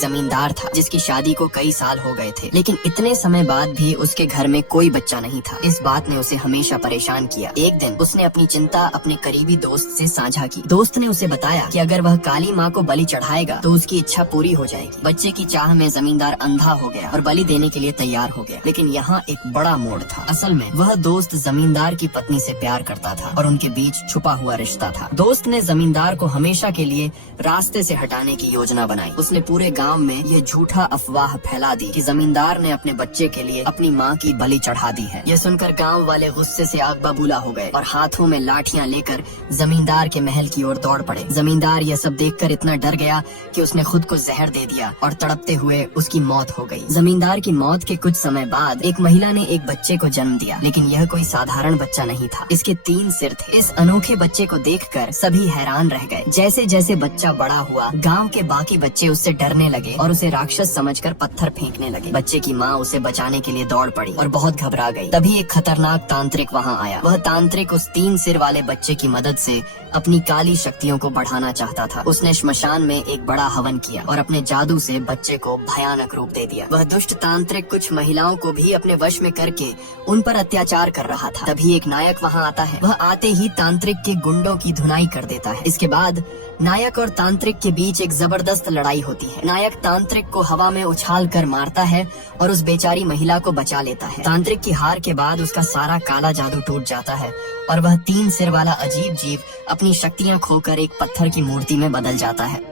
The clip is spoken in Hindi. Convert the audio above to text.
जमींदार था जिसकी शादी को कई साल हो गए थे, लेकिन इतने समय बाद भी उसके घर में कोई बच्चा नहीं था। इस बात ने उसे हमेशा परेशान किया। एक दिन उसने अपनी चिंता अपने करीबी दोस्त से साझा की। दोस्त ने उसे बताया कि अगर वह काली माँ को बलि चढ़ाएगा तो उसकी इच्छा पूरी हो जाएगी। बच्चे की चाह में जमींदार अंधा हो गया और बलि देने के लिए तैयार हो गया। लेकिन यहाँ एक बड़ा मोड़ था। असल में वह दोस्त जमींदार की पत्नी से प्यार करता था और उनके बीच छुपा हुआ रिश्ता था। दोस्त ने जमींदार को हमेशा के लिए रास्ते से हटाने की योजना बनाई। उसने पूरे गांव में ये झूठा अफवाह फैला दी कि जमींदार ने अपने बच्चे के लिए अपनी माँ की बलि चढ़ा दी है। यह सुनकर गांव वाले गुस्से से आग बबूला हो गए और हाथों में लाठियां लेकर जमींदार के महल की ओर दौड़ पड़े। जमींदार यह सब देखकर इतना डर गया कि उसने खुद को जहर दे दिया और तड़पते हुए उसकी मौत हो गई। जमींदार की मौत के कुछ समय बाद एक महिला ने एक बच्चे को जन्म दिया, लेकिन यह कोई साधारण बच्चा नहीं था। इसके 3 सिर थे। इस अनोखे बच्चे को देखकर सभी हैरान रह गए। जैसे जैसे बच्चा बड़ा हुआ, गांव के बाकी बच्चे उससे डरने लगे और उसे राक्षस समझकर पत्थर फेंकने लगे। बच्चे की माँ उसे बचाने के लिए दौड़ पड़ी और बहुत घबरा गई। तभी एक खतरनाक तांत्रिक वहाँ आया। वह तांत्रिक उस 3 सिर वाले बच्चे की मदद से अपनी काली शक्तियों को बढ़ाना चाहता था। उसने श्मशान में एक बड़ा हवन किया और अपने जादू से बच्चे को भयानक रूप दे दिया। वह दुष्ट तांत्रिक कुछ महिलाओं को भी अपने वश में करके उन पर अत्याचार कर रहा था। तभी एक नायक वहाँ आता है। वह आते ही तांत्रिक के गुंडों की धुनाई कर देता है। इसके बाद नायक और तांत्रिक के बीच एक जबरदस्त लड़ाई होती है। नायक तांत्रिक को हवा में उछाल कर मारता है और उस बेचारी महिला को बचा लेता है। तांत्रिक की हार के बाद उसका सारा काला जादू टूट जाता है और वह 3 सिर वाला अजीब जीव अपनी शक्तियाँ खोकर एक पत्थर की मूर्ति में बदल जाता है।